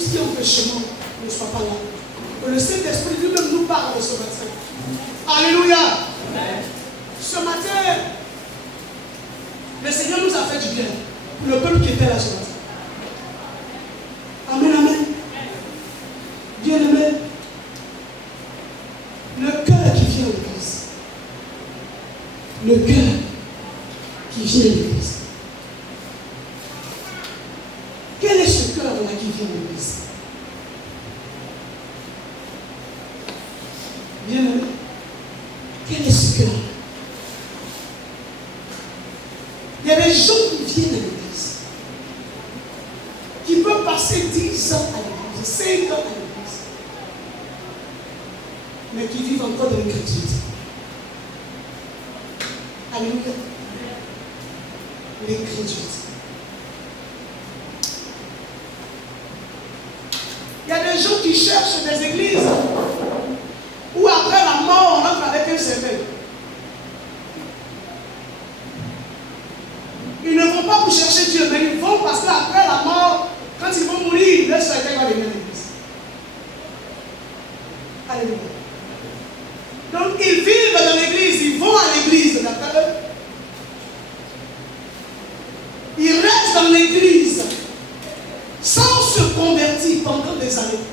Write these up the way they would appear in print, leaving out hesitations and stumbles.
tout ce qui est empêchement ne soit pas là. Que le Saint-Esprit lui-même nous parle ce matin. Alléluia. Amen. Ce matin, le Seigneur nous a fait du bien. Pour le peuple qui était là ce matin. Amen, amen. Bien-aimé, le cœur qui vient à l'église. Le cœur qui vient à l'église. Quel est ce cœur-là qui vient à l'église? Bien-aimé, quel est ce cœur? Il y a des gens qui viennent à l'église, qui peuvent passer 10 ans à l'église, 5 ans à l'église, mais qui vivent encore dans l'incrédulité. Alléluia. L'incrédulité. Il y a des gens qui cherchent des églises où après la mort, on entre avec un cercueil. Ils ne vont pas pour chercher Dieu, mais ils vont parce qu'après la mort, quand ils vont mourir, leur cercueil va devenir l'église. Alléluia. Donc ils vivent dans l'église, ils vont à l'église, d'accord? Ils restent dans l'église sans se convertir pendant des années.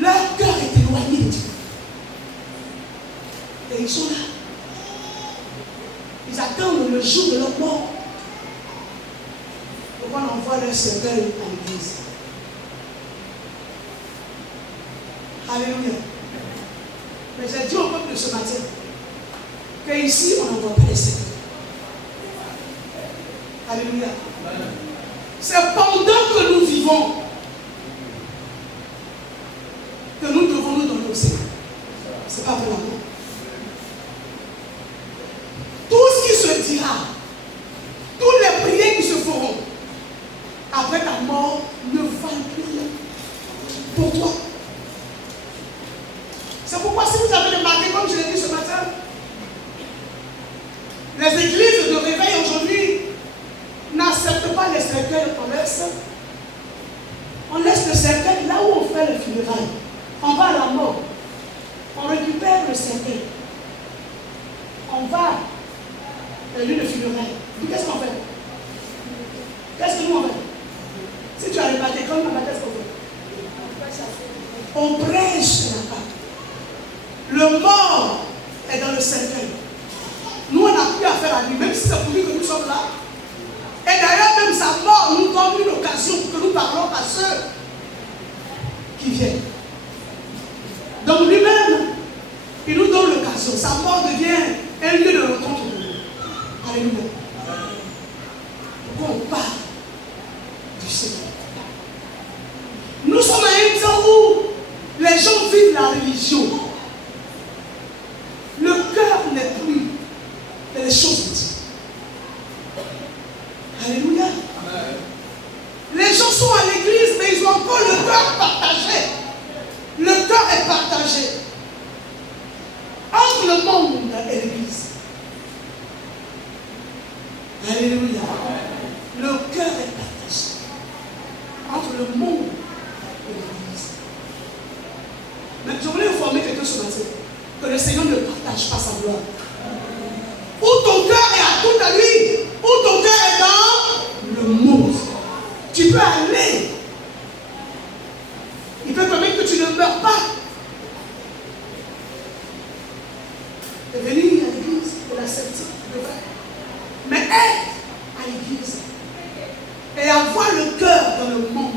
Leur cœur est éloigné de Dieu. Et ils sont là. Ils attendent le jour de leur mort pour qu'on envoie leur cercueil à l'église. Alléluia. Mais j'ai dit au peuple de ce matin qu'ici on n'envoie pas les cercueils. Alléluia. C'est pendant que nous vivons que nous devons nous donner au Seigneur. Ce n'est pas pour la mort. Tout ce qui se dira, toutes les prières qui se feront après ta mort ne valent plus rien pour toi. C'est pourquoi si vous avez remarqué, comme je l'ai dit ce matin, les églises de réveil aujourd'hui n'acceptent pas les cercueils qu'on laisse. On laisse le cercueil là où on fait le funérail. On va à la mort. On récupère le cercueil. On va à l'une de funérailles. Qu'est-ce qu'on fait? Qu'est-ce que nous on fait? Si tu as les batécones, qu'est-ce qu'on fait? On prêche la part. Le mort est dans le cercueil. Nous, on n'a plus à faire à lui, même si c'est pour lui que nous sommes là. Et d'ailleurs, même sa mort nous donne une occasion pour que nous parlons à ceux qui viennent. Donc lui-même, il nous donne l'occasion. Sa mort devient un lieu de rencontre de nous. Alléluia. Pourquoi on parle du Seigneur? Nous sommes à un temps où les gens vivent la religion. Le cœur n'est plus dans les choses de Dieu. Alléluia. Amen. Les gens sont à l'église, mais ils ont encore le cœur partagé. Le cœur est partagé entre le monde et l'église. Alléluia. Amen. Le cœur est partagé entre le monde et l'église. Mais je voulais informer quelqu'un ce matin que le Seigneur ne partage pas sa gloire. Où ton cœur est à tout à lui, où ton cœur est dans le monde, tu peux aller. Il peut permettre que tu ne meurs pas. Et venir à l'église pour l'accepter, mais être à l'église et avoir le cœur dans le monde.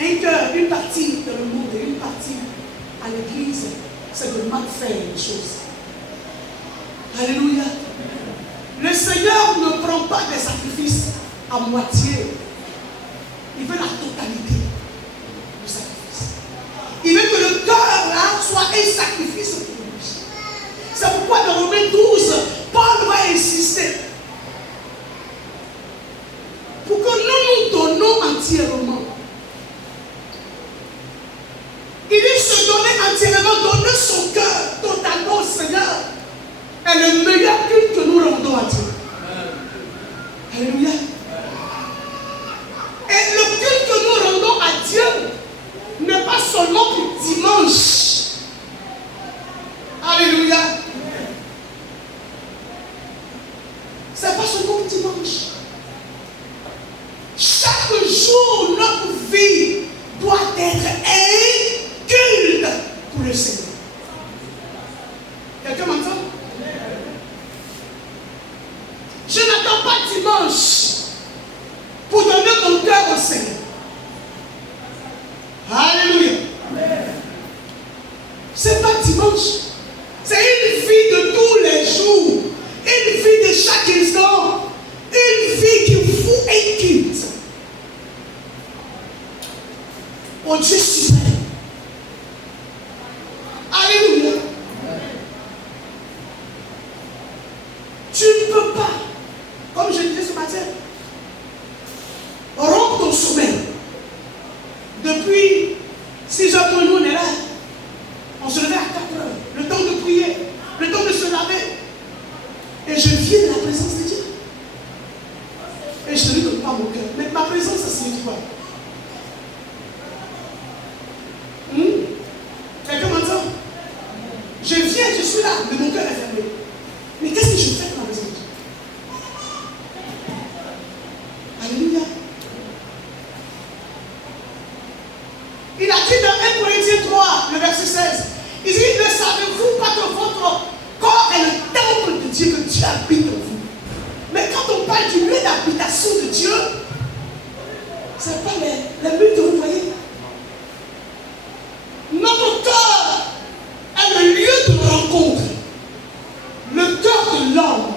Un cœur, une partie dans le monde et une partie à l'église, c'est de mal faire les choses. Alléluia. Le Seigneur ne prend pas des sacrifices à moitié. Il veut la totalité du sacrifice. Il veut que le cœur là soit un sacrifice pour lui. C'est pourquoi dans Romains 12, Paul va insister pour que nous nous donnons entièrement. Il dit se donner entièrement, donner son cœur totalement au Seigneur est le meilleur culte que nous rendons à Dieu. Alléluia. dimanche. Chaque jour, notre vie doit être un culte pour le Seigneur. Quelqu'un m'entend? Je n'attends pas dimanche pour donner mon cœur au Seigneur. Alléluia. C'est pas dimanche. C'est une vie de tous les jours. Une vie de chaque instant. Une vie qui vous inquiète. Au Dieu suprême. Alléluia. Tu ne peux pas, comme je disais ce matin, rompre ton sommeil. Depuis 6 heures pour nous, on est là. On se levait à 4 heures. Le temps de prier, le temps de se laver. Et je viens de la présence de Dieu. Et je ne lui donne pas mon cœur. Mais ma présence, ça signifie quoi? Quelqu'un m'entend? Je viens, je suis là, mais mon cœur est fermé. Mais qu'est-ce que je fais dans la maison de Dieu? Alléluia. Il a dit dans 1 Corinthiens 3, le verset 16, il dit, ne savez-vous pas que votre corps est le temple de Dieu, que Dieu habite en vous? Mais quand on parle du lieu d'habitation de Dieu, ce n'est pas les murs que vous voyez. Notre cœur est le lieu de rencontre. Le cœur de l'homme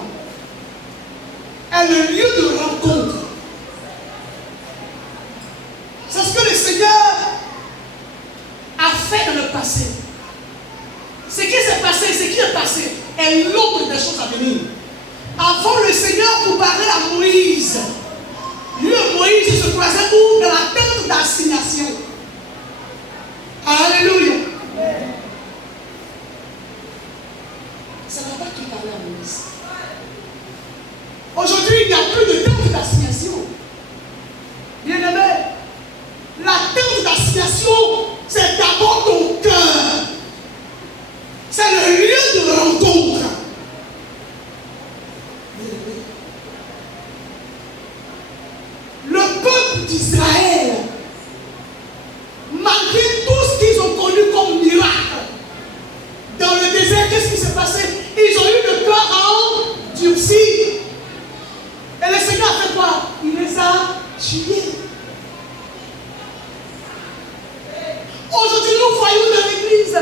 est le lieu de rencontre. C'est ce que le Seigneur a fait dans le passé. Ce qui s'est passé, ce qui est passé est l'ombre des choses à venir. Avant le Seigneur pour parler à Moïse, lui Moïse se croisait où? Dans la tente d'assignation. Alléluia. C'est là-bas qu'il parlait à Moïse. Aujourd'hui, il n'y a plus de tente d'assignation. Bien-aimé, la tente d'assignation, c'est d'abord ton cœur. C'est le lieu de rencontre. Le peuple d'Israël, malgré tout ce qu'ils ont connu comme miracle, dans le désert, qu'est-ce qui s'est passé? Ils ont eu le cœur endurci. Et le Seigneur a fait quoi? Il les a tués. Aujourd'hui, nous voyons dans l'église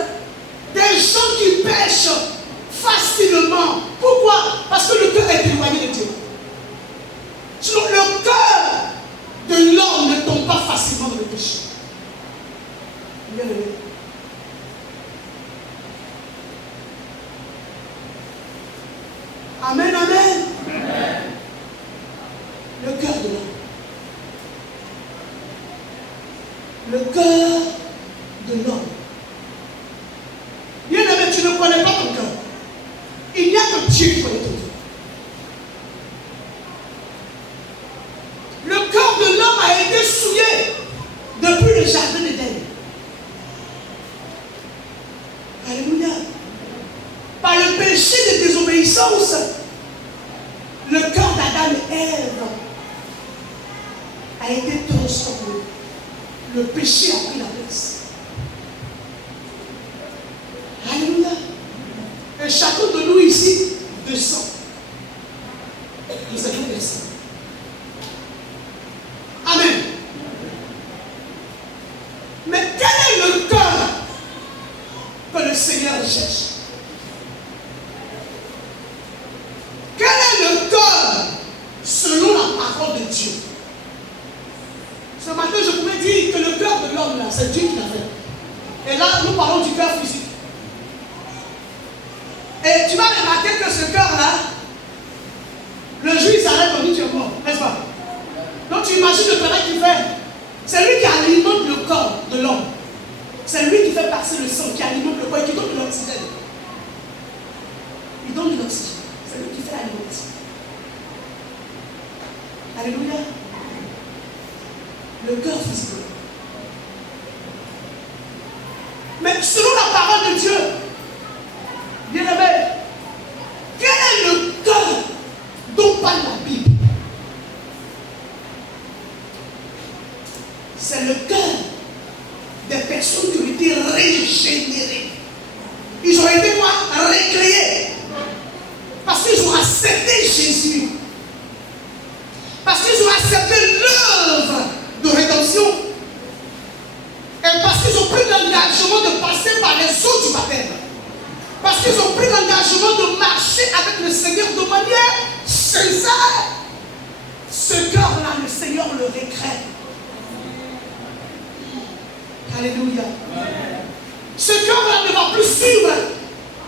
des gens qui pêchent facilement. Pourquoi? Parce que le cœur est éloigné de Dieu. Sinon, le cœur de l'homme ne tombe pas facilement dans le péché. Bien aimé. Amen, amen. Amen. Le cœur de l'homme. Le cœur de l'homme. Bien aimé, tu ne connais pas ton cœur. Il n'y a que Dieu qui connaît ton cœur. Le cœur de l'homme a été souillé depuis le jardin d'Éden. Alléluia. Par le péché de désobéissance, le cœur d'Adam et Ève a été transformé. Le péché a pris la place. Alléluia. Et chacun de nous ici descend. Nous allons descendre. Amen. Mais quel est le cœur que le Seigneur cherche? Quel est le cœur selon la parole de Dieu? Ce matin, je pouvais dire que le cœur de l'homme, là, c'est Dieu qui l'a fait. Et là, nous parlons du cœur physique. Et tu vas remarquer que ce cœur-là, le jour il s'arrête, on dit tu es mort, n'est-ce pas? Donc tu imagines le travail qu'il fait. C'est lui qui alimente le corps de l'homme. C'est lui qui fait passer le sang, qui alimente le corps et qui donne de l'oxygène. Il donne de l'oxygène. C'est lui qui fait l'alimentation. Alléluia. Le cœur physique. Mais selon la parole de Dieu, bien aimé, quel est le cœur dont parle la Bible? accepté l'œuvre de rédemption. Et parce qu'ils ont pris l'engagement de passer par les eaux du baptême. Parce qu'ils ont pris l'engagement de marcher avec le Seigneur de manière sincère. Ce cœur-là, le Seigneur le récrée. Alléluia. Ce cœur-là ne va plus suivre.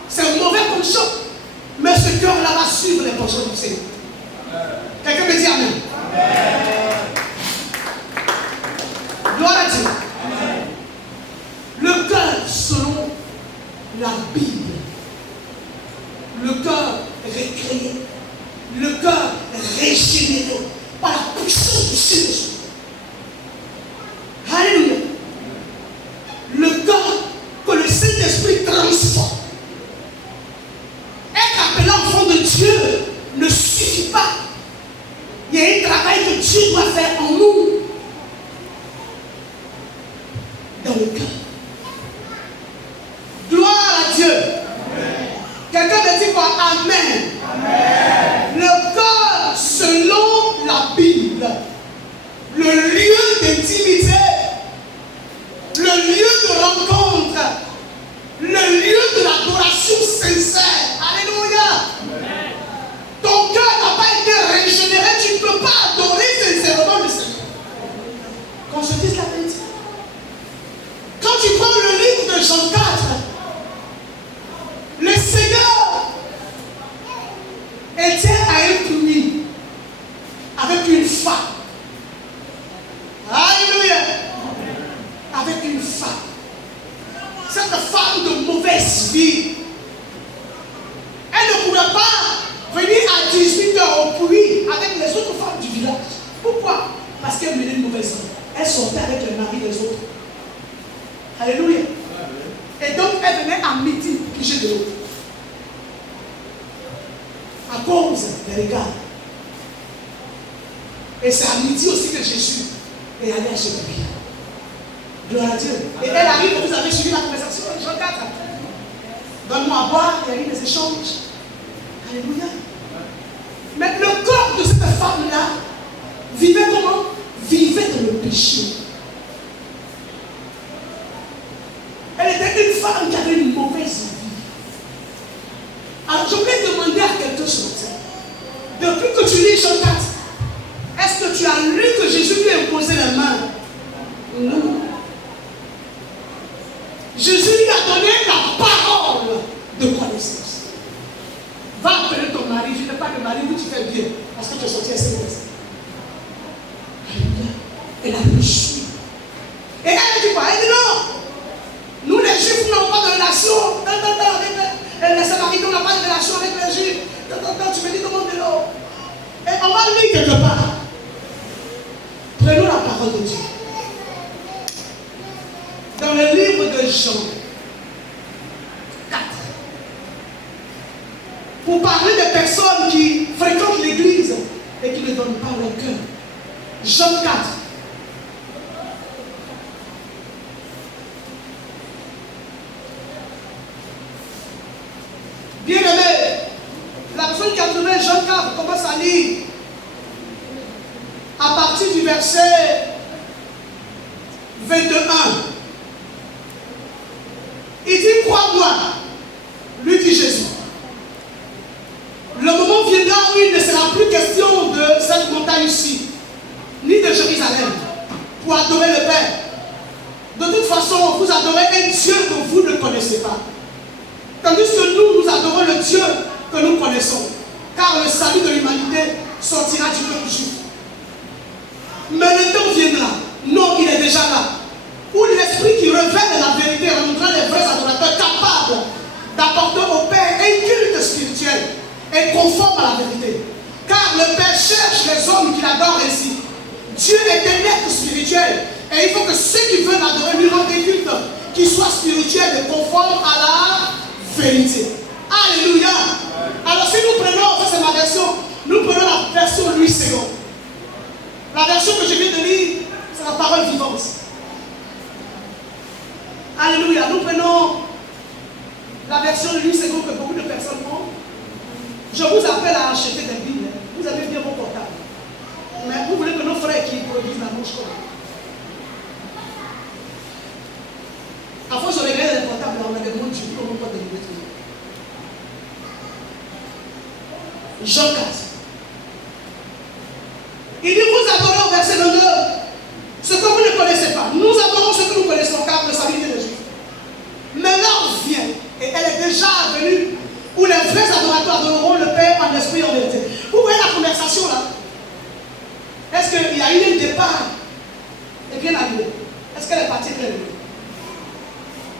C'est mauvais comme choc. Mais ce cœur-là va suivre les pensées du Seigneur. Quelqu'un me dit Amen. Gloire à Dieu. Le cœur selon la Bible. Le cœur récréé. Le cœur régénéré par la puissance du Saint-Esprit. Alléluia. Le cœur que le Saint-Esprit transforme. Être appelé enfant de Dieu ne suffit pas. Il y a un travail que Dieu doit faire en nous. Dans le cœur. Gloire à Dieu. Quelqu'un me dit quoi? Amen. Amen. Le cœur selon la Bible. Le lieu d'intimité. Le lieu de rencontre. Le lieu de l'adoration sincère. Alléluia. Amen. Ton cœur n'a pas été régénéré. Tu ne peux pas adorer sincèrement le Seigneur. Qu'on se dise la vérité. Quand tu prends le livre de Jean 4, le Seigneur était à un puits avec une femme. Alléluia. Avec une femme. Cette femme de mauvaise vie. Elle ne pouvait pas venir à 18h au puits avec les autres femmes du village. Pourquoi? Parce qu'elle menait une mauvaise vie. Elle sortait avec le mari des autres. Alléluia. Et donc elle venait à midi piger de l'eau. À cause des regards. Et c'est à midi aussi que Jésus est allé acheter le bien. Gloire à Dieu. Et elle arrive, vous avez suivi la conversation de Jean 4. Donne-moi à boire, il y a eu des échanges. Alléluia. Mais le corps de cette femme-là vivait comment? Vivait dans le péché. Elle était une femme qui avait une mauvaise vie. Alors je voulais demander à quelqu'un ce matin, depuis que tu lis Jean 4, est-ce que tu as lu que Jésus lui a imposé la main? Non. Jésus lui a donné la parole de connaissance. Va appeler ton mari, je n'ai pas de mari, où tu fais bien, parce que tu es sorti à cette personne. Alléluia. Elle a reçu. Et elle dit quoi? Elle dit non. Nous les Juifs n'avons pas de relation. Avec les Samaritains n'ont pas de relation avec les Juifs. Tu me dis comment de l'eau. Et on va lire quelque part. Prenons la parole de Dieu. Dans le livre de Jean 4. Pour parler des personnes qui fréquentent l'église et qui ne donnent pas leur cœur. Jean 4. Bien-aimé, la personne qui a trouvé Jean 4 commence à lire à partir du verset 21. Il dit, crois-moi, lui dit Jésus. Le moment viendra où il ne sera plus question de cette montagne-ci, ni de Jérusalem, pour adorer le Père. De toute façon, vous adorez un Dieu que vous ne connaissez pas. Tandis que nous adorons le Dieu que nous connaissons. Car le salut de l'humanité sortira du peuple juif. Mais le temps viendra, non, il est déjà là, où l'Esprit qui révèle la vérité rendra les vrais adorateurs capables d'apporter au Père un culte spirituel et conforme à la vérité. Car le Père cherche les hommes qui l'adorent ainsi. Dieu est un être spirituel et il faut que ceux qui veulent l'adorer lui rendent des cultes qui soient spirituels et conformes à la vérité. Alléluia. Alors si nous prenons, ça c'est ma version, nous prenons la version Louis II. La version que je viens de lire, c'est la parole vivante. Alléluia. Nous prenons la version Louis II que beaucoup de personnes ont. Je vous appelle à acheter des Bibles. Vous avez bien vos portables. Mais vous voulez que nos Jean 4. Il dit, vous adorez au verset 22 ce que vous ne connaissez pas. Nous adorons ce que nous connaissons, car le salut est de Dieu. Mais l'heure vient, et elle est déjà venue, où les vrais adorateurs adoreront le Père en esprit et en vérité. Vous voyez la conversation là? Est-ce qu'il y a eu un départ et bien arrivé? Est-ce qu'elle est partie et bien arrivée?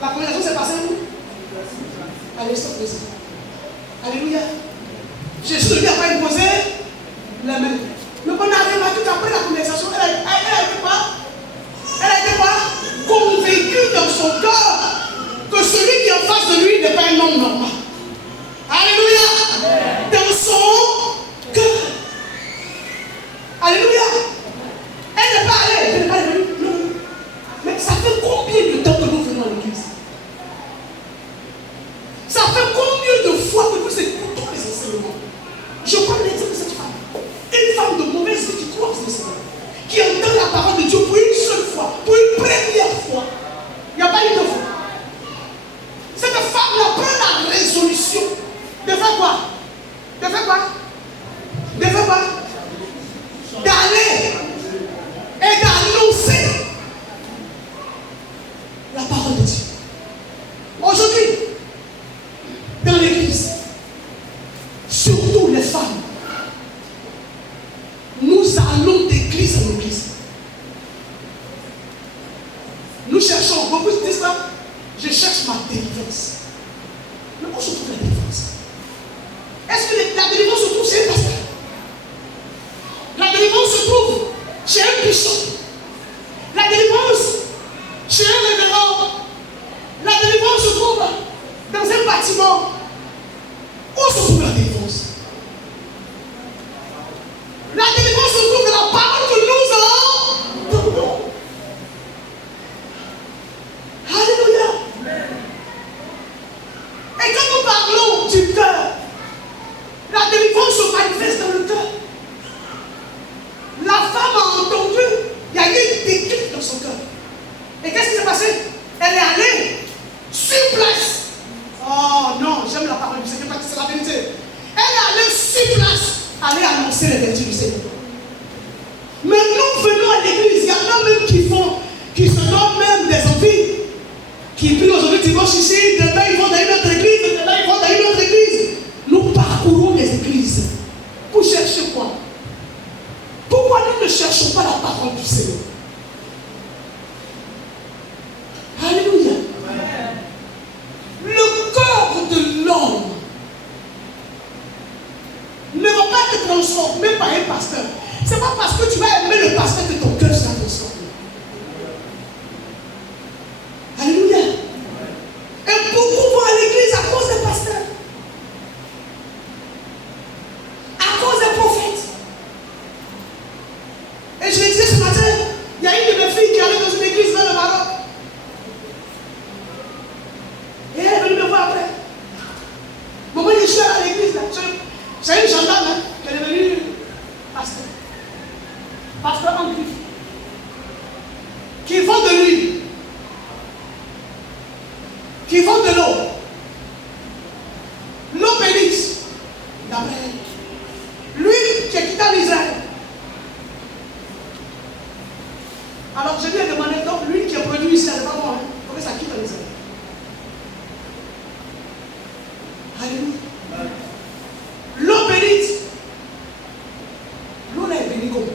La conversation s'est passée où? Allez, stop ici. Alléluia. Jésus ne lui a pas imposé la main. Mais on arrive à tout après la conversation. Elle a été quoi? Elle a été quoi? Convaincue dans son cœur que celui qui est en face de lui n'est pas un homme normal. Alléluia. Dans son cœur. Alléluia. Elle n'est pas allée. Elle n'est pas venue. Non. Mais ça fait combien de temps que nous venons à l'église? Ça fait combien de fois que nous écoutons les enseignements? Je connais dire que cette femme, une femme de mauvaise vie qui croit au Seigneur, qui entend la parole de Dieu pour une seule fois, pour une première fois. Il n'y a pas eu de fois. Cette femme-là prend la résolution de faire quoi? De faire quoi? De faire quoi? D'aller et d'annoncer la parole de Dieu. Aujourd'hui, dans l'église, surtout les femmes, nous allons d'église en église. Nous cherchons, beaucoup disent ça, je cherche ma délivrance. Mais où se trouve la délivrance? Est-ce que la délivrance se trouve chez un pasteur? La délivrance se trouve chez un bishop. La délivrance chez un révérend. La délivrance se trouve dans un bâtiment. Où se trouve la délivrance? La délivrance se trouve dans la parole que nous entendons. Alléluia. Et quand nous parlons du cœur, la délivrance se manifeste dans le cœur. La femme a entendu, il y a eu un déclic dans son cœur. Et qu'est-ce qui s'est passé? Elle est allée sur place. Oh non, j'aime la parole du Seigneur parce que c'est la vérité. Elle est allée sur place, aller annoncer les vertus du Seigneur. Mais nous venons à l'église, il y en a même qui se donnent même des envies, qui prient aujourd'hui dimanche ici, demain ils vont dans une autre église, demain ils vont dans une autre église. Nous parcourons les églises pour chercher quoi? Pourquoi nous ne cherchons pas la parole du Seigneur? Alléluia. Le cœur de l'homme ne va pas être transformé par un pasteur. Ce n'est pas parce que tu vas aimer le pasteur que ton cœur sera transformé. Alléluia. Et beaucoup vont à l'église à cause des pasteurs, à cause des prophètes. Et je le disais ce matin, il y a une de mes filles qui allait dans une église dans le Maroc. Et elle est venue me voir après. Maman, je suis allée à l'église là. J'ai une gendarme hein, qui est devenue pasteur. Pasteur en griffe. Qui vend de l'huile. Qui vend de l'eau. L'eau bénisse. D'après elle. L'huile qui est quittée en Israël. Alors je lui ai demandé, donc l'huile qui est produite ici, c'est pas bon, hein? Comment ça quitte en Israël? Alléluia. L'eau bénite. L'eau là est bénie comment?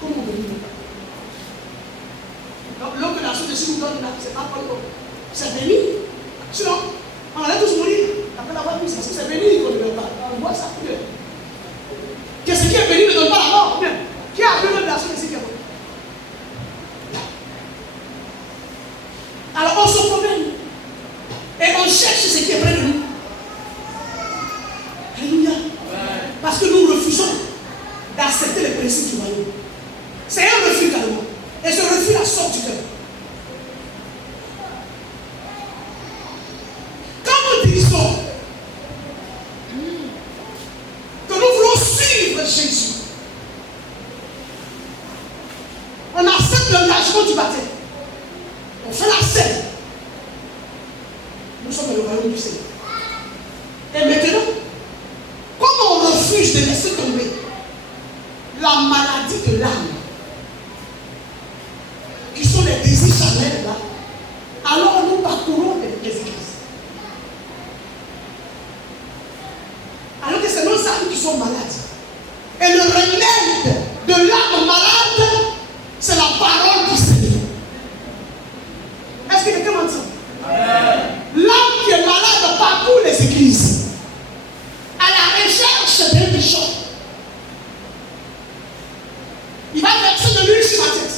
Comment on bénit l'eau? Donc l'eau que la source de nous donne là, c'est pas pour l'eau. C'est béni. Sinon, on allait tous mourir. Après l'avoir pris, parce que c'est béni qu'on ne donne pas. On voit ça plus. Qu'est-ce qui est béni ne donne pas la mort? Qui a appelé l'eau de la source ici qui est bonne? Alors on se promène. Et on cherche ce qui est près de nous. Alléluia. Parce que nous refusons d'accepter les principes du royaume. C'est un refus carrément. Et ce refus la sort du cœur. Quand nous disons que nous voulons suivre Jésus, on accepte l'engagement du baptême. On fait la scène. Nous sommes dans le royaume du Seigneur. Et maintenant, la maladie de l'âme, qui sont les désirs charnels là, alors nous parcourons les églises. Alors que c'est nos âmes qui sont malades. Et le remède de l'âme malade, c'est la parole du Seigneur. Est-ce que quelqu'un m'entend? L'âme qui est malade parcourt les églises à la recherche d'un bishop. Il va verser de l'huile sur ma tête.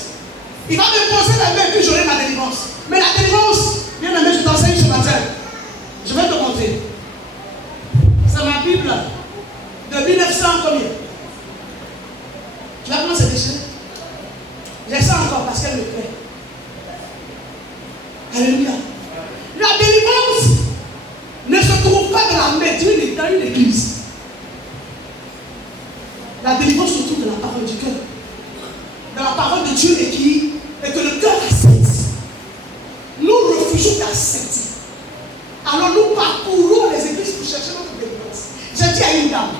Il va me poser la main que j'aurai ma délivrance. Mais la délivrance, bien aimé, je t'enseigne ce matin. Je vais te montrer. C'est ma Bible de 1900 combien? Tu vois comment c'est déchiré? J'ai ça encore parce qu'elle me plaît. Alléluia. La délivrance ne se trouve pas dans la médecine dans une église. La délivrance se trouve dans la parole du cœur. Dans la parole de Dieu et que le cœur accepte. Nous refusons d'accepter. Alors nous parcourons les églises pour chercher notre délivrance. J'ai dit à une dame,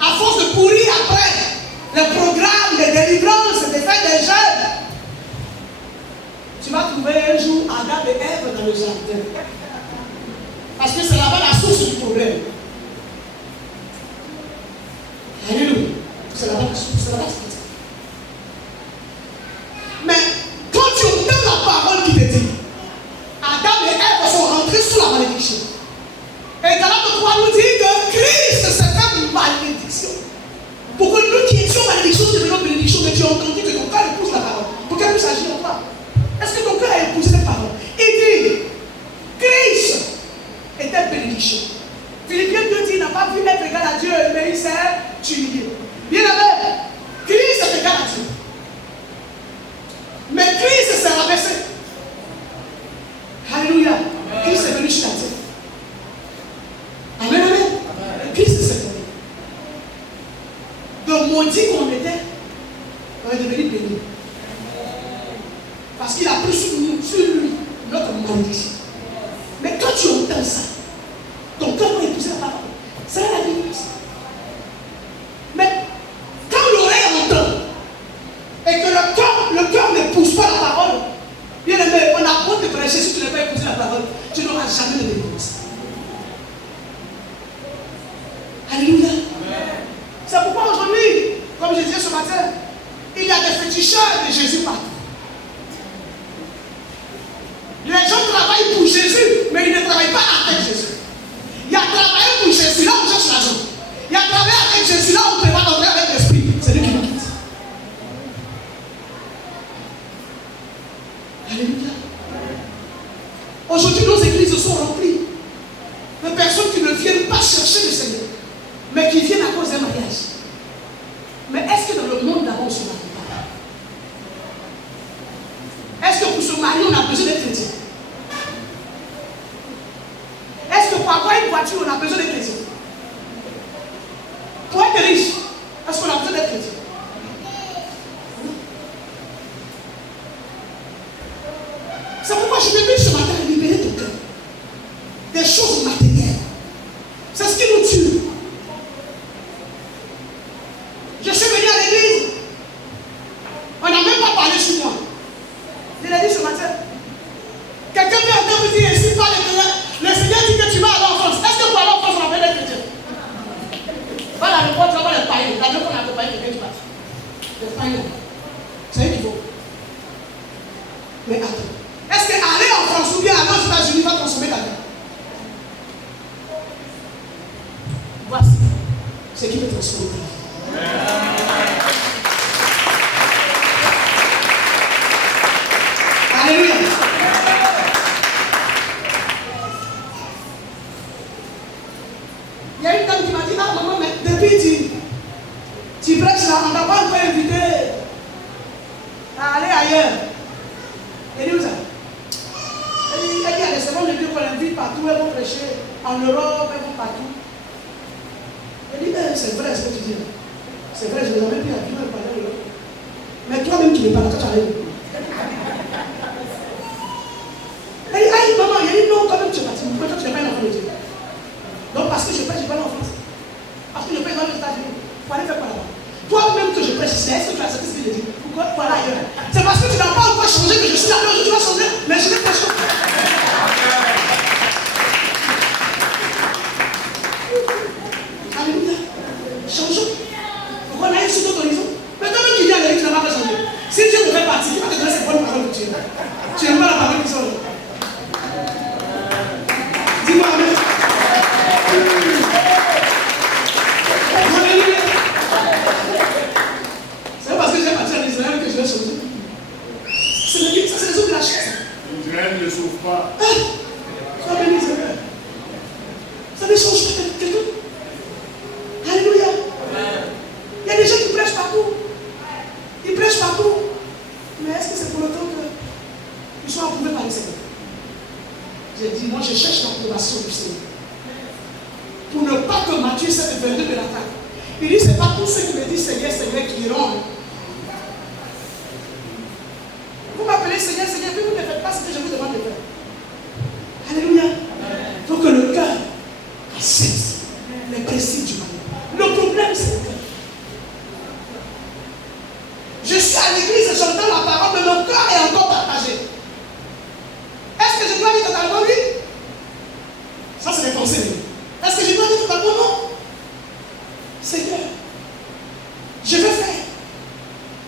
à force de courir après les programmes de délivrance, de faire des jeûnes, tu vas trouver un jour Adam et Ève dans le jardin. Parce que c'est là-bas la source du problème. Alléluia. C'est là-bas la source, c'est là-bas la source. Mais quand tu entends la parole qui te dit, Adam et Ève sont rentrés sous la malédiction. Et Galates 3 nous dit que Christ c'est une malédiction. Pour que nous qui étions malédiction, devenons bénédiction, que tu as entendu que ton cœur épouse la parole. Pour qu'elle puisse agir en toi. Est-ce que ton cœur a épousé cette parole? Il dit, Christ était bénédiction. Philippiens 2 dit, il n'a pas vu être égal à Dieu, mais il s'est humilié. Bien aimé, Christ est égal à Dieu. Mais Christ s'est rabaissé. Alléluia. Christ est venu sur la terre. Amen, amen. Amen. Christ s'est donné. De maudit qu'on était, on est devenu béni. Parce qu'il a pris sur lui notre malédiction. Mais quand tu entends ça, ton cœur va épouser la parole. C'est la délivrance. Mais quand l'oreille entend et que le cœur n'épouse pas la parole, bien aimé, on a beau te prêcher, si tu n'as pas épousé la parole, tu n'auras jamais de délivrance. Alléluia. C'est pourquoi aujourd'hui, comme je disais ce matin, il y a des féticheurs de Jésus partout. Les gens travaillent pour Jésus, mais ils ne travaillent pas avec Jésus. Il y a travaillé pour Jésus, là on cherche l'argent. Il y a travaillé avec Jésus, là on prévoit d'entrer avec l'esprit. C'est lui qui nous quitte. Alléluia. Aujourd'hui, nos églises sont remplies de personnes qui ne viennent pas chercher le Seigneur, mais qui viennent à cause d'un mariage. Mais est-ce que dans le monde d'abord on se marie pas? Est-ce que pour se marier on a besoin d'être chrétien? Est-ce que pour avoir une voiture on a besoin d'être chrétien? Pour être riche, est-ce qu'on a besoin d'être chrétien? C'est pourquoi je te dis ce matin à libérer ton cœur des choses matérielles. C'est ce qui nous tue. Je suis venu à l'église. On n'a même pas parlé sur moi. Je l'ai dit ce matin. Quelqu'un vient entendre me dire ici, pas le Seigneur dit que tu vas aller en France. Est-ce que pour aller en France, on a besoin d'être chrétien? Va à l'aéroport, tu vas voir les païens. La dernière fois, on a accompagné quelqu'un qui passe. Les païens. C'est eux qui vont. Mais attends. Est-ce qu'aller en France ou bien aller aux États-Unis va consommer ta vie? Voici ce qui peut transformer ta vie. Alléluia. Il y a une dame qui m'a dit, ah maman, mais depuis tu prêches là, on t'a pas encore invité à aller ailleurs. Elle dit où ça? Elle dit à des secondes de Dieu qu'on l'invite partout, elles vont prêcher en Europe, elles vont partout. Elle dit, c'est vrai ce que tu dis. C'est vrai, je n'ai jamais pu à vivre parler de l'Europe. Mais toi-même qui n'es pas là, quand tu arrives. Elle dit, aïe maman, il a dit non, quand même tu es parti. Pourquoi toi tu n'es pas un enfant de Dieu? Donc parce que je pêche, je vais aller en France. Parce que je pêche dans les États-Unis. Il faut aller faire quoi là-bas? Toi-même réfléchissais. Est-ce que tu as accepté ce que je dis? Pourquoi là ailleurs? C'est parce que tu n'as pas encore changé que je suis là. Tu vas changer, mais je vais pas changer. Alléluia. Changeons. Pourquoi on a une sur notre horizon? Mais toi-même qui viens à l'église, tu n'as pas changé. Si Dieu te fait partie, il va te donner ces bonnes paroles que tu aimes. Tu n'aimes pas la parole qui sort. Dis-moi amen. Alléluia. C'est parce que j'ai parti en Israël que je vais changer. C'est les autres de la chaise. Israël ne sauve pas. Sois béni, Seigneur. Ça ne change pas quelqu'un. Alléluia. Il y a des gens qui prêchent partout. Ils prêchent partout. Mais est-ce que c'est pour le temps qu'ils soient approuvés par le Seigneur? J'ai dit, moi je cherche l'approbation du Seigneur. Pour ne pas que Matthieu 7, 22 me l'attaque. Il dit, ce n'est pas tous ceux qui me disent Seigneur, Seigneur qui iront. Vous m'appelez Seigneur, Seigneur, mais vous ne faites pas ce que je vous demande de faire. Alléluia. Il faut que le cœur accepte les principes du mariage. Le problème, c'est le cœur. Je suis à l'église et j'entends la parole, mais mon cœur est encore partagé. Est-ce que je dois dire totalement oui? Ça, c'est des pensées. Est-ce que je dois dire totalement non? Seigneur, je vais faire.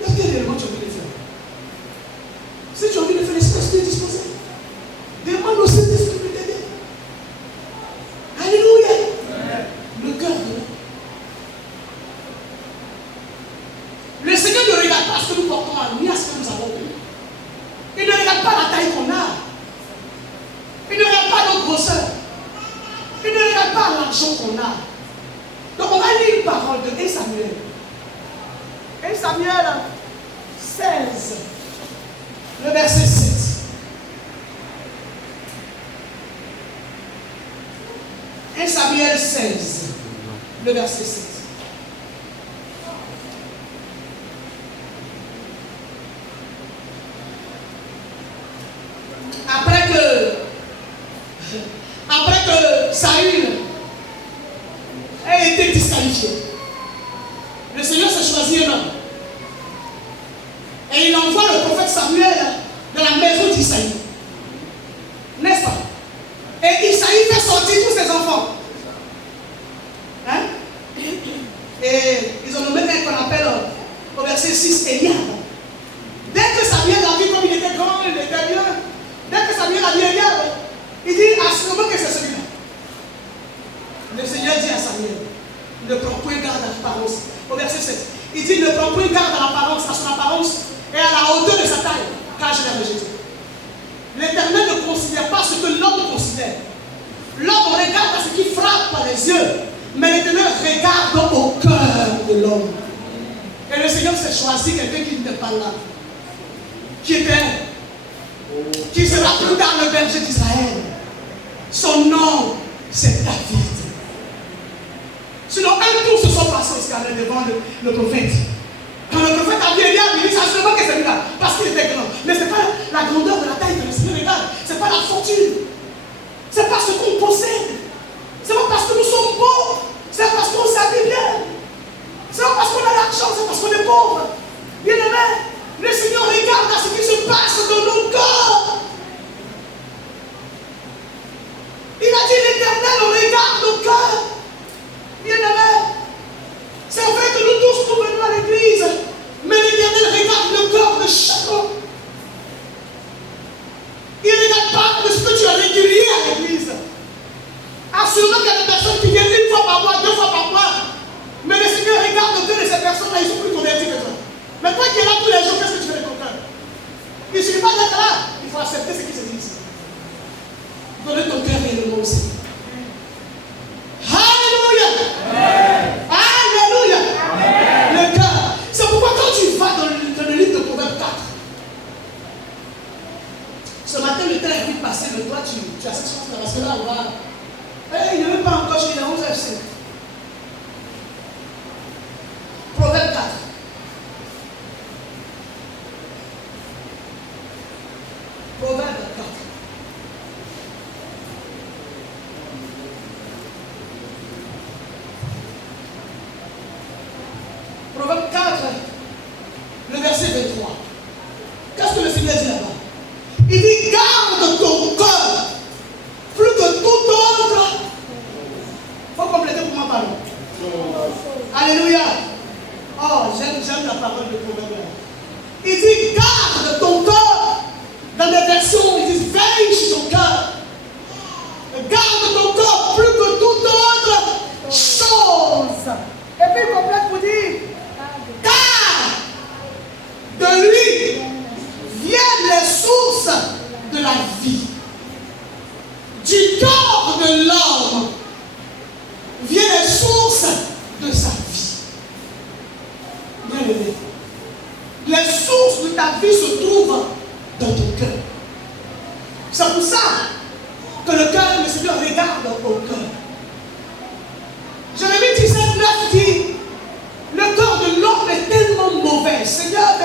Est-ce que réellement tu as envie de faire? Si tu as envie de faire, l'Esprit est disposé. Demande au Saint-Esprit de t'aider. Alléluia. Le cœur de l'homme. Le Seigneur ne regarde pas ce que nous portons à nous, ni à ce que nous avons. Il ne regarde pas la taille qu'on a. Il ne regarde pas notre grosseur. Il ne regarde pas l'argent qu'on a. Donc on va lire une parole de 1 Samuel. 1 Samuel 16, le verset 7. 1 Samuel 16, le verset 7. Après que Saül ait été disqualifié, le Seigneur s'est choisi un homme. Et il envoie le prophète Samuel dans la maison d'Isaïe. N'est-ce pas? Et Isaïe fait sortir tous ses enfants. Hein? Et ils ont nommé un qu'on appelle au verset 6 Eliab. Dès que Samuel a vu comme il était grand, il était bien. Dès que Samuel a vu Eliab, il dit assurément que c'est celui-là. Le Seigneur dit à Samuel, ne prends point garde à l'apparence. Au verset 7, il dit ne prends point garde à l'apparence, à son apparence et à la hauteur de sa taille, car je l'ai rejeté. L'Éternel ne considère pas ce que l'homme considère. L'homme regarde à ce qui frappe par les yeux, mais l'Éternel regarde au cœur de l'homme. Et le Seigneur s'est choisi quelqu'un qui n'était pas là, qui sera plus tard le berger d'Israël. Son nom, c'est David. Sinon, un tour se sont passés au scanner devant le prophète. Quand le prophète a vu Eliab, il dit seulement que c'est celui-là, parce qu'il était grand. Mais ce n'est pas la grandeur de la taille que le Seigneur regarde, ce n'est pas la fortune, c'est pas ce qu'on possède, c'est pas parce que nous sommes beaux, c'est parce qu'on s'habille bien, c'est pas parce qu'on a l'argent, c'est parce qu'on est pauvre. Bien aimé, le Seigneur regarde à ce qui se passe dans nos corps. Il a dit l'Éternel regarde au cœur. Bien aimé, c'est vrai que nous tous nous venons à l'église, mais l'Éternel regarde le corps de chacun. Il ne regarde pas de ce que tu as régulier à l'église. Assurément qu'il y a des personnes qui viennent une fois par mois, 2 fois par mois, mais le Seigneur regarde que de ces personnes-là, ils sont plus convertis que toi. Mais toi qui es là tous les jours, qu'est-ce que tu fais de ton cœur? Il ne suffit pas d'être là, il faut accepter ce qui se dit ici. Donner ton cœur réellement au Seigneur. Alléluia. Alléluia. Le cœur. C'est pourquoi quand tu vas dans le livre de Proverbes 4, ce matin le train est vite passé, mais toi tu as cette chance-là parce que là on va. Il n'est même pas encore chez les 11h05. Proverbe 4. Proverbe 4. 23. Qu'est-ce que le Seigneur dit là-bas? Il dit, garde ton cœur plus que tout autre. Il faut compléter pour moi, pardon. Alléluia. Oh, j'aime la parole de Proverbe. Il dit, garde ton cœur. Dans des versions, il dit, veille sur ton cœur. Garde ton cœur plus que toute autre chose. Et puis il complète pour dire, car de lui viennent les sources de la vie. Du corps de l'homme viennent les sources de sa vie. Bien aimé, les sources de ta vie se trouvent dans ton cœur. C'est pour ça que le cœur, le Seigneur regarde au cœur. Jérémie 17, 9 dit, le cœur de l'homme est tellement mauvais. Seigneur,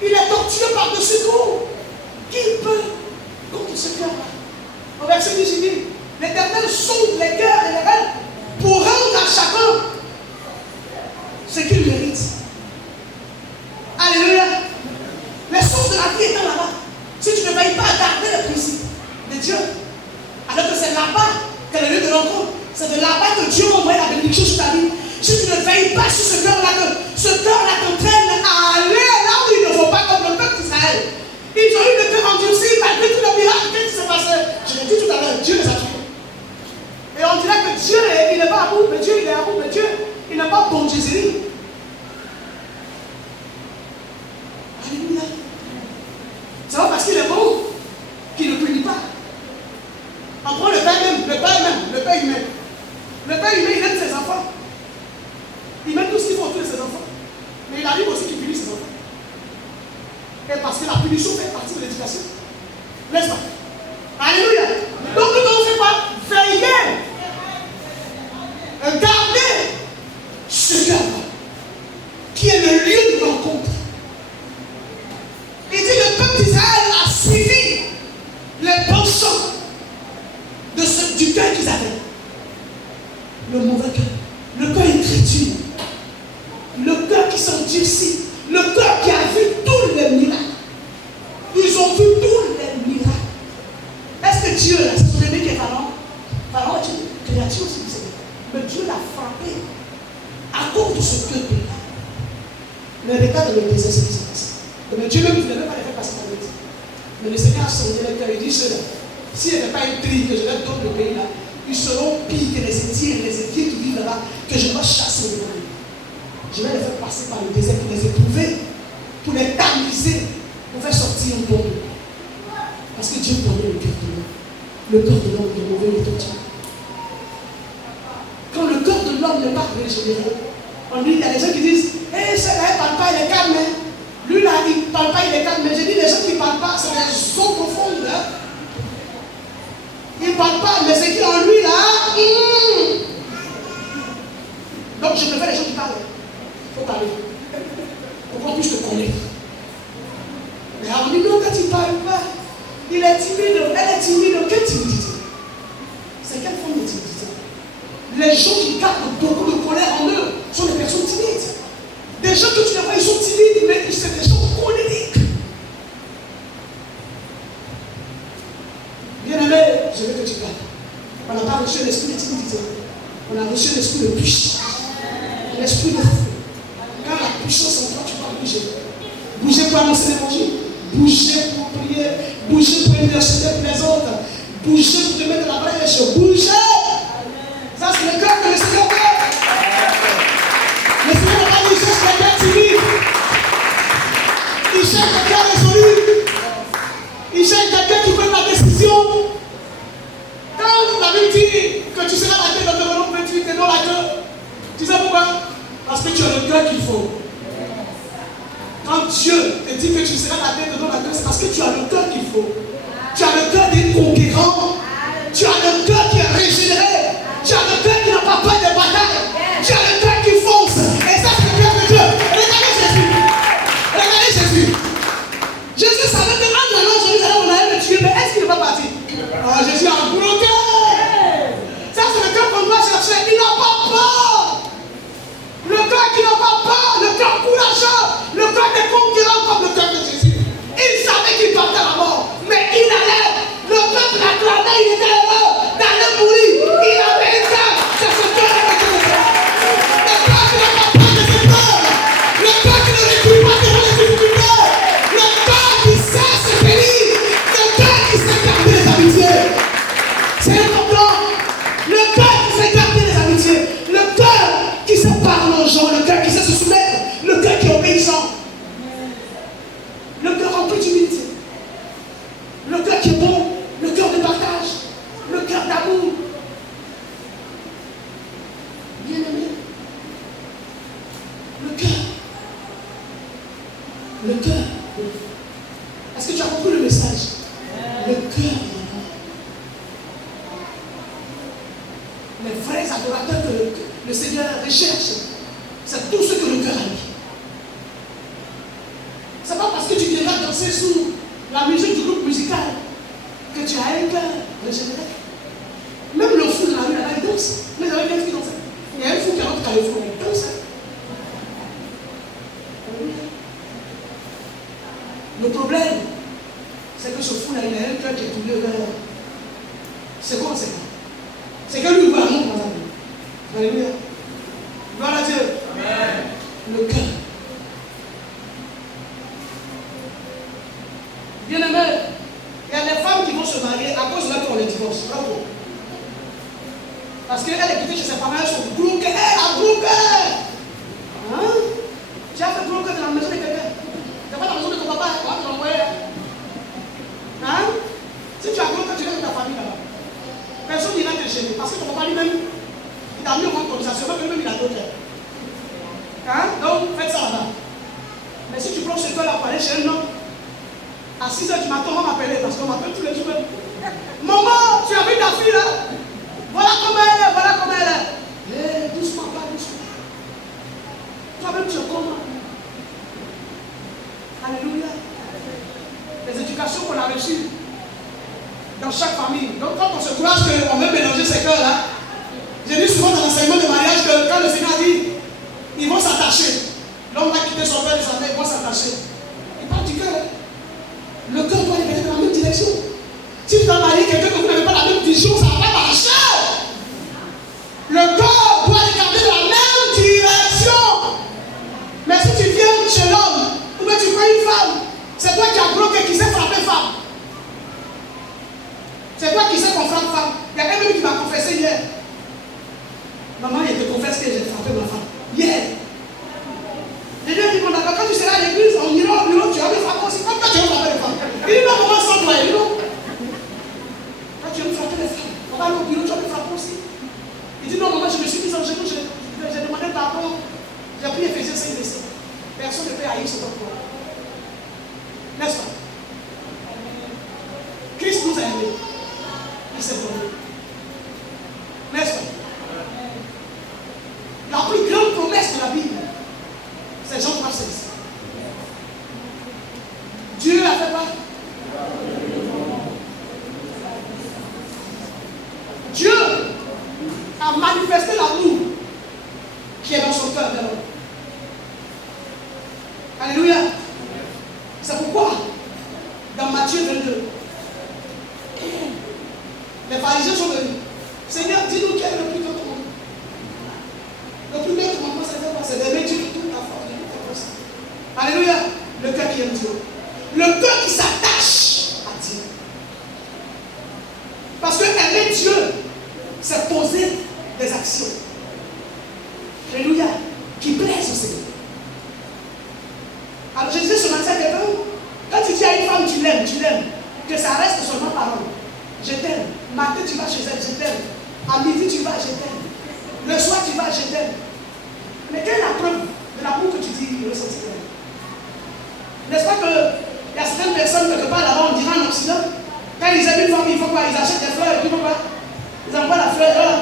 il est torturé par-dessus tout. Qui peut contre ce cœur-là? Au verset 10, il dit, l'Éternel sonde les cœurs et les reins pour rendre à chacun ce qu'il mérite. Alléluia. Les sources de la vie étant là-bas. Si tu ne veilles pas à garder les principes de Dieu, alors que c'est là-bas que le lieu de rencontre, c'est de là-bas que Dieu envoie la bénédiction sur ta vie. Si tu ne veilles pas sur ce cœur-là, que ce cœur-là t'entraîne à aller là où il ne faut pas, comme le peuple d'Israël. Ils ont eu le cœur endurci malgré tout le miracle. Qu'est-ce qui s'est passé? Je l'ai dit tout à l'heure, Dieu les a tués. Et on dirait que Dieu, il n'est pas à bout, mais Dieu, il est à bout, mais Dieu, il n'a pas bon Jésus. Alléluia. C'est pas parce qu'il est bon qu'il ne punit pas. On prend le Père même, le Père même, le Père humain. Le Père humain, il aime ses enfants. Il met tout ce qu'il faut autour de ses enfants. Mais il arrive aussi qu'il punit ses enfants. Et parce que la punition fait partie de l'éducation. N'est-ce pas? Alléluia. Donc nous devons faire quoi? Veiller. Garder ce cœur-là, qui est le lieu de rencontre. Il dit le peuple d'Israël a suivi les penchants du cœur qu'ils avaient. Le mauvais cœur, le cœur incrédule, le cœur qui s'endurcit, le cœur qui a vu tous les miracles. Ils ont vu tous les miracles. Est-ce que Dieu, c'est son aimé qui est Pharaon? Pharaon est une créature aussi du Seigneur. Mais Dieu l'a frappé à cause de ce cœur-là. Mais regarde le désert, ce qui s'est passé. Mais Dieu même ne voulait pas les faire passer par le désert. Mais le Seigneur a sondé le cœur et dit cela. S'il n'y avait pas une tri que je leur donne le pays là, ils seront pires que les Étiens et les Étiens qui vivent là-bas, que je vais chasser devant eux. Je vais les faire passer par le désert pour les éprouver, pour les tamiser, pour faire sortir un bon de eux. Parce que Dieu connaît le cœur de l'homme. Le cœur de l'homme est mauvais et torturé. Quand le cœur de l'homme n'est pas régénéré, on dit, il y a des gens qui disent, hé, celui-là, il ne parle pas, il est calme. Lui là, il ne parle pas, il est calme. Mais j'ai dit, les gens qui ne parlent pas, c'est des eaux profondes. Hein? Il ne parle pas, mais ce qui est en lui là. Donc je préfère les gens qui parlent. Il faut parler. Pour qu'on puisse te connaître. Mais on dit non, quand il ne parle pas, il est timide, elle est timide. Quelle timidité? C'est quelle forme de timidité? Les gens qui gardent beaucoup de colère en eux sont des personnes timides. Des gens que tu ne vois, ils sont timides, mais c'est des gens colériques. Bien-aimé, je veux que tu gardes. On n'a pas reçu l'esprit de timidité. On a reçu l'esprit de puissance. L'esprit de feu. Quand la puissance en toi, tu vas bouger. Bouger pour annoncer l'évangile. Bouger pour prier. Bouger pour intercéder pour les autres. Bouger pour te mettre dans la brèche. Bouger. Ça, c'est le cœur que le Seigneur fait. Le Seigneur n'a pas dit cherche quelqu'un timide. Il cherche quelqu'un résolu. Il cherche quelqu'un qui prenne la décision. Quand la Bible dit que tu seras la tête dans Deutéronome 28 et non la queue, tu sais pourquoi? Parce que tu as le cœur qu'il faut. Quand Dieu te dit que tu seras la tête et non la queue, c'est parce que tu as le cœur qu'il faut. Tu as le cœur des conquérants. Tu as le cœur qui est régénéré. Tu as le cœur qui n'a pas peur des batailles. Tu as le cœur qui fonce. Et ça, c'est le cœur de Dieu. Regardez Jésus. Regardez Jésus. Jésus savait que en allant à Jérusalem, on allait le tuer, mais est-ce qu'il n'est pas parti? Oh, Jésus a bloqué. Ça, c'est le cœur qu'on doit chercher. Il n'a pas peur. Le cœur qui n'a pas peur, le cœur courageux, le cœur était conquérant comme le cœur de Jésus. Il savait qu'il partait à la mort, mais il allait. Le peuple l'acclamait, il était heureux d'aller mourir. Il avait un cœur, c'est ce cœur avec le cœur. Le peuple n'a pas peur de ses peurs. Le peuple ne recule pas devant les difficultés. Le cœur qui sait se bénir. Le cœur qui sait garder les amitiés. C'est important. Le cœur qui sait garder les amitiés. Le cœur qui sait parler aux gens. Le cœur qui sait se soumettre. Le cœur qui est obéissant. Le cœur rempli d'humilité. Le cœur qui est bon. Le cœur de partage. Le cœur d'amour. Bien aimé. Le cœur. Le cœur. Est-ce que tu as compris le message? Le cœur. Les vrais adorateurs que le Seigneur recherche, c'est tout ce que le cœur a dit. C'est pas parce que tu viendras danser sous la musique du groupe musical que tu as un cœur régénéré. Même le fou dans la rue, là-bas, il danse. Mais il y avait quelqu'un qui dansait. Il y a un fou qui rentre dans le fou, il danse. Le problème, c'est que ce fou-là, il a un cœur qui est tourné vers. C'est quoi, c'est quoi? C'est que lui, il voit l'amour dans la vie. Alléluia. Gloire à Dieu. Amen. Le cœur. Bien aimé, il y a des femmes qui vont se marier à cause de leur qu'on les divorce. Bravo. Parce qu'elle est quittée chez ses parents, elles sont bloquées. Elle a bloqué. Hein? Tu as fait bloquer dans la maison de quelqu'un. Tu n'es pas dans la maison de ton papa, tu vas te l'envoyer. Hein? Si tu as bloqué, tu restes dans ta famille là-bas. Personne n'ira te gêner. Parce que ton papa lui-même, il t'a mis en autorisation, même il a d'autres. Hein? Donc, faites ça là-bas. Mais si tu prends ce cœur là pour aller chez un homme, à 6h du matin, on va m'appeler parce qu'on m'appelle tous les jours. Maman, tu as vu ta fille là? Voilà comment elle est, voilà comment elle est. Doucement, pas doucement. Toi-même, tu es comment? Alléluia. Les éducations qu'on a reçues dans chaque famille. Donc, quand on se croise qu'on veut mélanger ces cœurs là, j'ai dit souvent dans l'enseignement de mariage que quand le Seigneur dit, ils vont s'attacher. L'homme va quitter son père et sa mère, ils vont s'attacher. Il parle du cœur. Le cœur doit aller dans la même direction. Si tu dois marier quelqu'un que vous n'avez pas la même vision, ça ne va pas marcher. Le cœur doit regarder dans la même direction. Mais si tu viens chez l'homme, ou bien tu prends une femme, c'est toi qui as bloqué, qui sait frapper femme. C'est toi qui sais qu'on frappe femme. Il y a quelqu'un qui m'a confessé hier. Maman, il te confesse que j'ai frappé ma femme. Hier. Je lui ai dit, quand tu seras à l'église, on ira au bureau, tu vas me frapper aussi. Comme toi, tu vas frapper les femmes. Il dit, non, maman, sans toi. Il dit, non. Quand tu vas me frapper les femmes, on va aller au bureau, tu vas me frapper aussi. Il dit, non, maman, je me suis mis en genou, j'ai demandé pardon. J'ai pris Éphésiens 5, verset. Personne ne peut haïr ce corps. N'est-ce pas? Christ nous a aimés. Il s'est donné. N'est-ce pas? La plus grande promesse de la Bible, c'est Jean 3,16. Dieu a fait quoi? Dieu a manifesté l'amour qui est dans son cœur de l'homme. Alléluia. C'est pourquoi, dans Matthieu 22, les pharisiens sont venus. Seigneur, dis-nous quel est le plus grand commandement. Le plus grand commandement, c'est d'aimer Dieu de toute ta force, de toute ta force. Alléluia. Le cœur qui aime Dieu. Le cœur qui s'attache à Dieu. Parce que aimer Dieu, c'est poser des actions. Alléluia. Qui plaisent au Seigneur. Alors je disais ce matin à quelqu'un, quand tu dis à une femme tu l'aimes, que ça reste seulement parole. Je t'aime. Matin tu vas chez elle, je t'aime. À midi tu vas, je t'aime. Le soir tu vas, je t'aime. Mais quelle est la preuve de l'amour que tu dis ressentir? N'est-ce pas qu'il y a certaines personnes quelque part là-bas, on dira en Occident, quand ils aiment une femme, il faut quoi? Ils achètent des fleurs, ils font quoi? Ils envoient la fleur, voilà.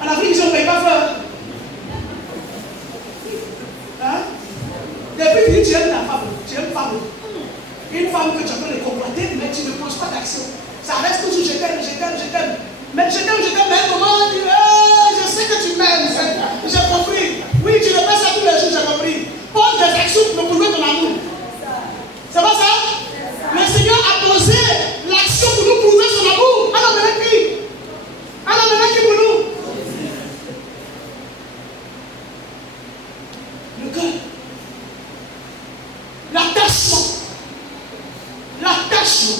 En Afrique, ils ne payent pas fleurs. Hein? Depuis que tu aimes ta femme, tu aimes femme. Une femme que tu peux le convoiter, mais tu ne poses pas d'action. Ça reste toujours je t'aime, je t'aime, je t'aime. Mais je t'aime, mais à un moment, tu dis, je sais que tu m'aimes, j'ai compris. Oui, tu ne fais ça tous les jours, j'ai compris. Pose des actions pour prouver ton amour. cœur. L'attachement. L'attachement.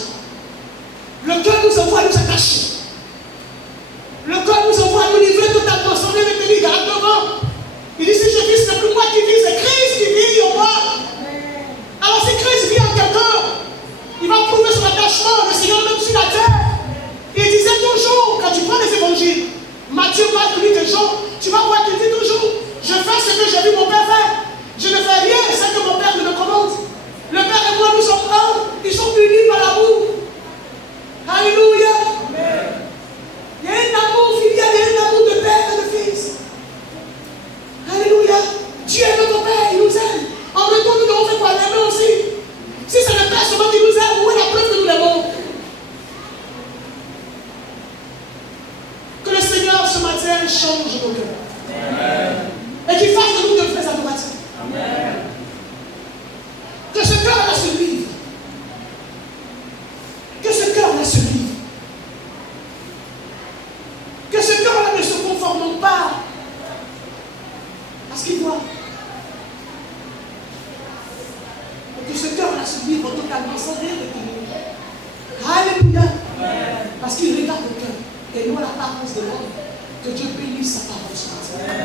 Le cœur nous envoie à nous attacher. Le cœur nous envoie à nous livrer totalement. Son âme est garde devant. Il dit, si je vis, ce n'est plus moi qui vis, c'est Christ qui vit en moi. Alors si Christ vit en quelqu'un, il va prouver son attachement, le Seigneur même sur la terre. Il disait toujours, quand tu prends les évangiles, Matthieu parle de lui des gens, tu vas voir qu'il dit toujours, je fais ce que j'ai vu mon Père faire. Je ne fais rien, c'est ce que mon Père me commande. Le Père et moi, nous sommes un, ils sont unis par l'amour. Alléluia. Il y a un amour filial, il y a un amour de père et de fils. Alléluia. Dieu est notre Père, il nous aime. En retour, nous devons faire quoi? L'aimer aussi. Si c'est le Père seulement qui nous aime, où est la preuve que nous l'aimons? Que le Seigneur ce matin change nos cœurs. Et qu'il fasse de nous de vrais adorateurs. Que ce cœur-là se livre. Que ce cœur-là se livre. Que ce cœur-là ne se conforme pas à ce qu'il voit. Et que ce cœur-là se livre totalement sans rien de Alléluia. Parce qu'il regarde le cœur et non la parole de l'homme. Que Dieu bénisse sa parole ce matin.